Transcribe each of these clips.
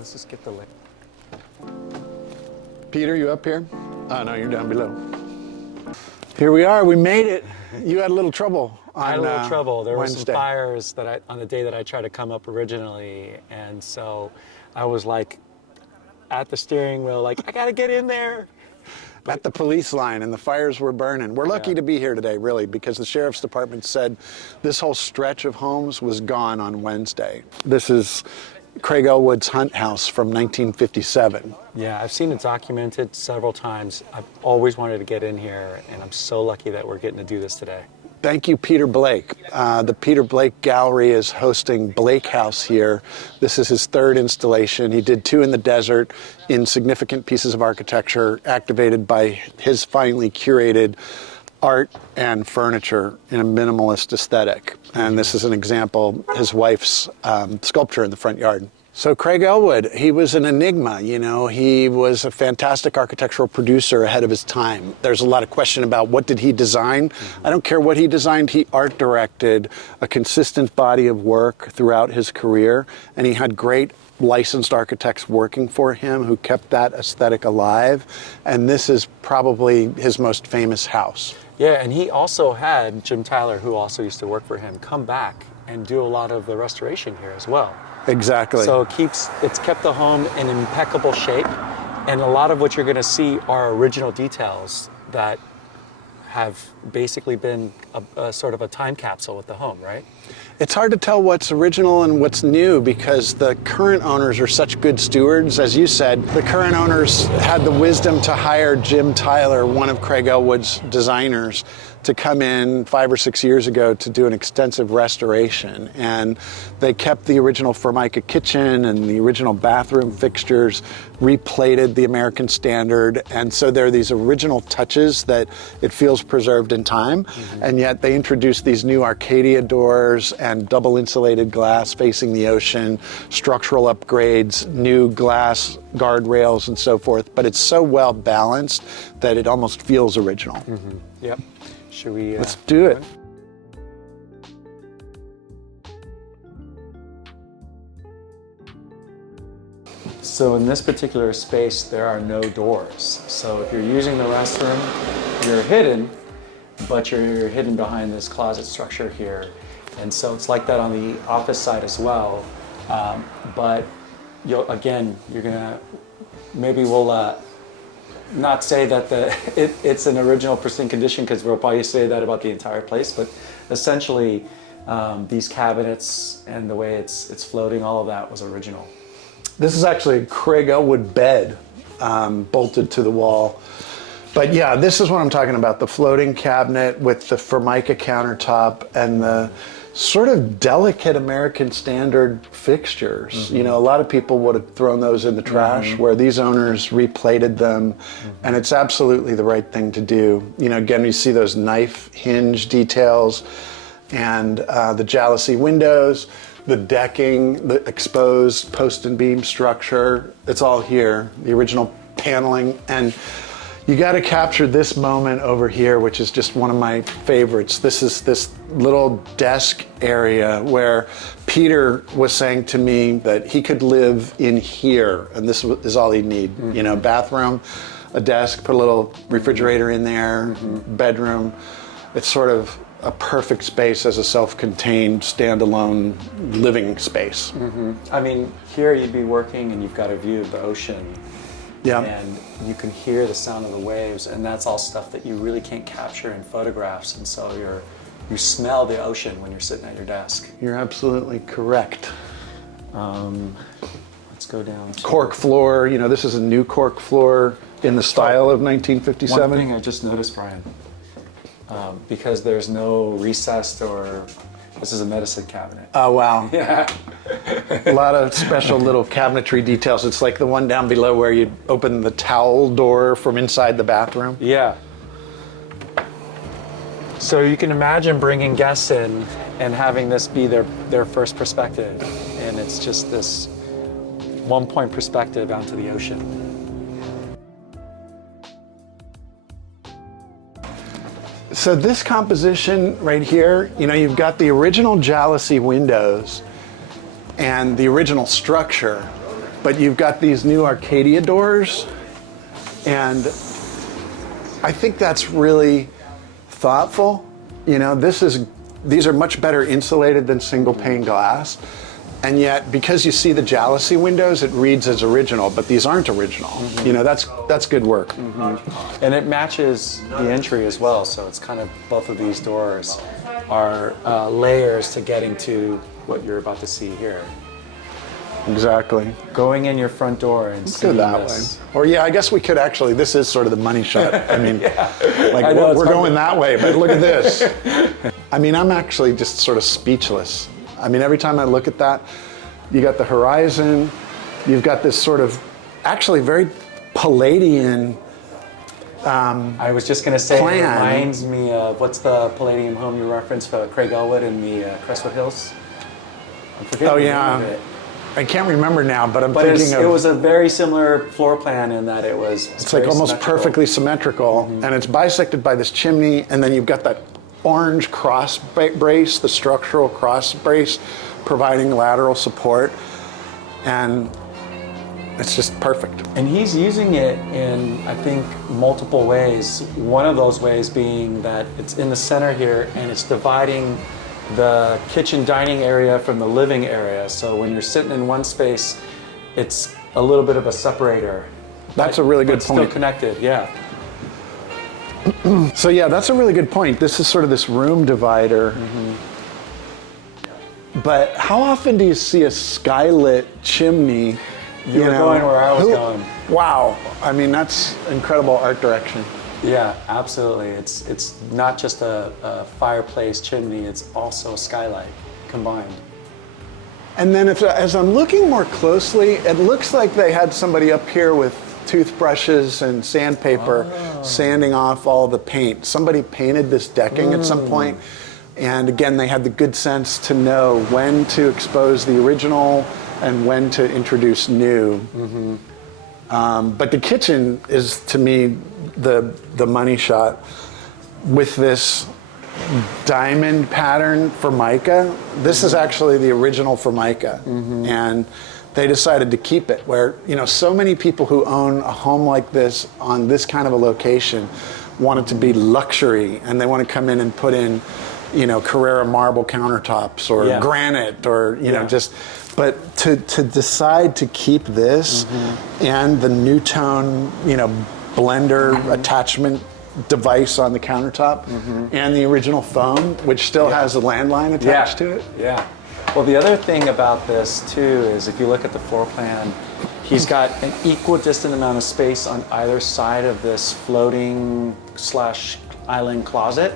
let's just get the link. Peter, you up here? Oh, no, you're down below. Here we are. We made it. You had a little trouble on I had a little trouble. There were some Wednesday. fires that on the day that I tried to come up originally, and so I was like at the steering wheel, like, I gotta get in there. At the police line, and the fires were burning. We're lucky to be here today, really, because the sheriff's department said this whole stretch of homes was gone on Wednesday. This is Craig Ellwood's Hunt House from 1957. Yeah, I've seen it documented several times. I've always wanted to get in here, and I'm so lucky that we're getting to do this today. Thank you, Peter Blake. The Peter Blake Gallery is hosting Blake House here. This is his third installation. He did 2 in the desert in significant pieces of architecture activated by his finely curated art and furniture in a minimalist aesthetic. And this is an example, his wife's sculpture in the front yard. So Craig Ellwood, he was an enigma, you know. He was a fantastic architectural producer ahead of his time. There's a lot of question about what did he design. I don't care what he designed, he art directed a consistent body of work throughout his career, and he had great licensed architects working for him who kept that aesthetic alive, and this is probably his most famous house. Yeah, and he also had Jim Tyler, who also used to work for him, come back and do a lot of the restoration here as well. Exactly. So it's kept the home in impeccable shape, and a lot of what you're going to see are original details that have basically been a sort of a time capsule with the home, right? It's hard to tell what's original and what's new because the current owners are such good stewards. As you said, the current owners had the wisdom to hire Jim Tyler, one of Craig Ellwood's designers, to come in 5 or 6 years ago to do an extensive restoration. And they kept the original Formica kitchen and the original bathroom fixtures, replated the American standard. And so there are these original touches that it feels preserved in time. And yet they introduced these new Arcadia doors and double insulated glass facing the ocean, structural upgrades, new glass guardrails and so forth. But it's so well balanced that it almost feels original. Yep. Should we? Let's do it. So in this particular space, there are no doors. So if you're using the restroom, you're hidden, but you're hidden behind this closet structure here. And so it's like that on the office side as well. But you're gonna, maybe we'll not say that it's an original pristine condition, because we'll probably say that about the entire place, but essentially these cabinets and the way it's floating, all of that was original. This is actually a Craig Ellwood bed bolted to the wall. But yeah, this is what I'm talking about, the floating cabinet with the Formica countertop and the sort of delicate American standard fixtures. You know, a lot of people would have thrown those in the trash, where these owners replated them, and it's absolutely the right thing to do. You know, again, you see those knife hinge details and the jalousie windows, the decking, the exposed post and beam structure. It's all here, the original paneling. And you got to capture this moment over here, which is just one of my favorites. This is this little desk area where Peter was saying to me that he could live in here, and this is all he'd need. You know, bathroom, a desk, put a little refrigerator in there, bedroom. It's sort of a perfect space as a self-contained, standalone living space. I mean, here you'd be working and you've got a view of the ocean. Yeah. And you can hear the sound of the waves, and that's all stuff that you really can't capture in photographs. And so you smell the ocean when you're sitting at your desk. You're absolutely correct. Let's go down to Cork floor, you know, this is a new cork floor in the style of 1957. one thing I just noticed, Brian, because there's no recessed or, this is a medicine cabinet. Oh, wow. Yeah. A lot of special little cabinetry details. It's like the one down below where you open the towel door from inside the bathroom. Yeah. So you can imagine bringing guests in and having this be their first perspective. And it's just this one-point perspective onto the ocean. So this composition right here, you know, you've got the original jalousie windows and the original structure, but you've got these new Arcadia doors, and I think that's really thoughtful. You know, these are much better insulated than single pane glass. And yet, because you see the jalousie windows, it reads as original, but these aren't original. You know, that's good work. And it matches the entry as well, so it's kind of, both of these doors are layers to getting to what you're about to see here. Exactly. Going in your front door and Let's go seeing that this. way. Or yeah, I guess we could actually, this is sort of the money shot. I mean, like I know, we're going that way, but look at this. I mean, I'm actually just sort of speechless. I mean, every time I look at that, you got the horizon, you've got this sort of, actually very Palladian. I was just going to say, plan. It reminds me of, what's the Palladium home you referenced for Craig Ellwood in the Crestwood Hills? I'm forgetting Oh the yeah, name of it. I can't remember now, but I'm But thinking of. it was a very similar floor plan in that It's like almost perfectly symmetrical, and it's bisected by this chimney, and then you've got that orange cross brace, the structural cross brace, providing lateral support, and it's just perfect. And he's using it in, I think, multiple ways. One of those ways being that it's in the center here, and it's dividing the kitchen dining area from the living area. So when you're sitting in one space, it's a little bit of a separator. That's a really good but point. Still connected, yeah. So yeah, that's a really good point. This is sort of this room divider. But how often do you see a skylit chimney? You were going where I was going. Wow, I mean, that's incredible art direction. Yeah, absolutely. It's not just a fireplace chimney, it's also a skylight combined. And then as I'm looking more closely, it looks like they had somebody up here with toothbrushes and sandpaper sanding off all the paint. Somebody painted this decking at some point, and again, they had the good sense to know when to expose the original and when to introduce new. But the kitchen is, to me, the money shot with this diamond pattern Formica. This is actually the original Formica, and they decided to keep it. Where, you know, so many people who own a home like this on this kind of a location want it to be luxury, and they want to come in and put in, you know, Carrara marble countertops or granite or, you know, just. But to decide to keep this and the Newtone, you know, blender attachment device on the countertop and the original foam, which still has a landline attached to it. Yeah. Well, the other thing about this too is if you look at the floor plan, he's got an equidistant amount of space on either side of this floating / island closet.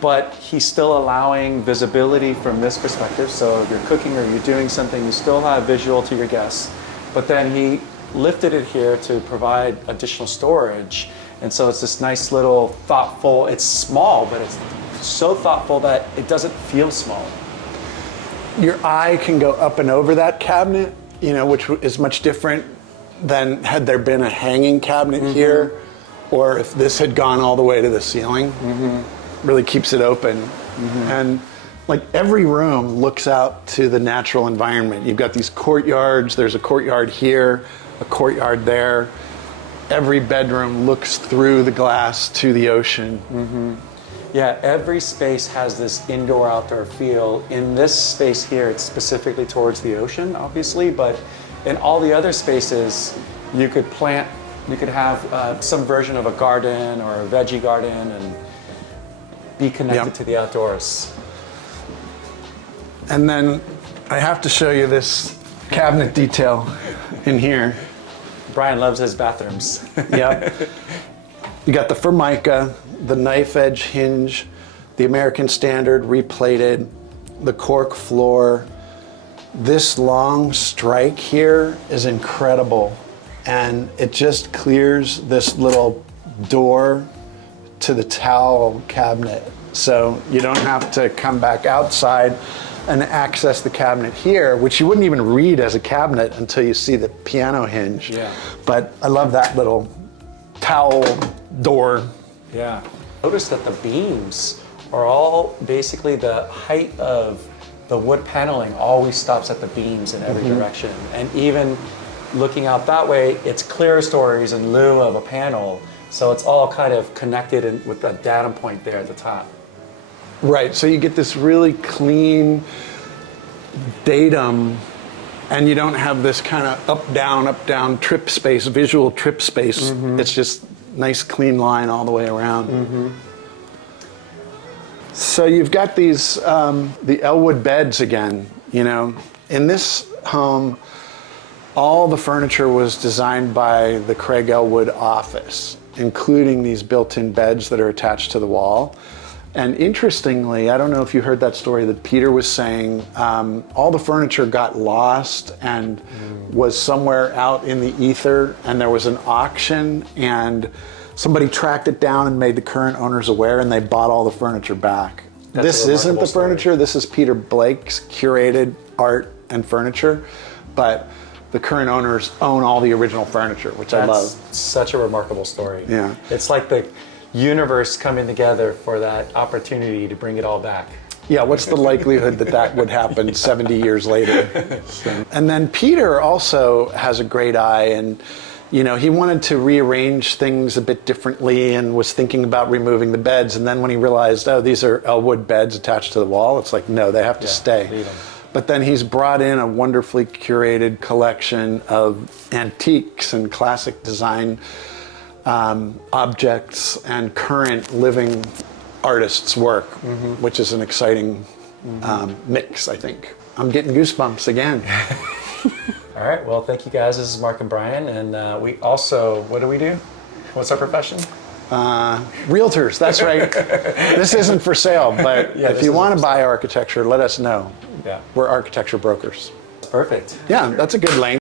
But he's still allowing visibility from this perspective. So if you're cooking or you're doing something, you still have visual to your guests. But then he lifted it here to provide additional storage. And so it's this nice little thoughtful, it's small, but it's so thoughtful that it doesn't feel small. Your eye can go up and over that cabinet, you know, which is much different than had there been a hanging cabinet here, or if this had gone all the way to the ceiling. Really keeps it open. And like every room looks out to the natural environment. You've got these courtyards, there's a courtyard here, a courtyard there. Every bedroom looks through the glass to the ocean. Yeah, every space has this indoor-outdoor feel. In this space here, it's specifically towards the ocean, obviously, but in all the other spaces, you could have some version of a garden or a veggie garden and be connected to the outdoors. And then I have to show you this cabinet detail in here. Brian loves his bathrooms. Yep. You got the Formica, the knife edge hinge, the American Standard replated, the cork floor. This long strike here is incredible, and it just clears this little door to the towel cabinet. So you don't have to come back outside and access the cabinet here, which you wouldn't even read as a cabinet until you see the piano hinge. Yeah. But I love that little towel door. Yeah. Notice that the beams are all basically the height of the wood paneling always stops at the beams in every direction. And even looking out that way, it's clear stories in lieu of a panel. So it's all kind of connected with that datum point there at the top. Right, so you get this really clean datum, and you don't have this kind of up, down trip space, visual trip space. It's just nice clean line all the way around. So you've got these, the Ellwood beds again, you know. In this home, all the furniture was designed by the Craig Ellwood office, including these built-in beds that are attached to the wall. And interestingly, I don't know if you heard that story that Peter was saying, all the furniture got lost and was somewhere out in the ether, and there was an auction, and somebody tracked it down and made the current owners aware, and they bought all the furniture back. This isn't the furniture, this is Peter Blake's curated art and furniture, but the current owners own all the original furniture, which I love. Such a remarkable story. Yeah. It's like the universe coming together for that opportunity to bring it all back. Yeah, what's the likelihood that that would happen 70 years later? So. And then Peter also has a great eye, and you know, he wanted to rearrange things a bit differently and was thinking about removing the beds, and then when he realized, oh, these are Ellwood beds attached to the wall, it's like, no, they have to stay. Leave them. But then he's brought in a wonderfully curated collection of antiques and classic design objects and current living artists' work, which is an exciting mix, I think. I'm getting goosebumps again. All right, well, thank you guys. This is Mark and Brian, and we also, what do we do? What's our profession? Realtors, that's right. This isn't for sale, but if you want to buy architecture, let us know. Yeah. We're architecture brokers. Perfect. Yeah, that's a good link.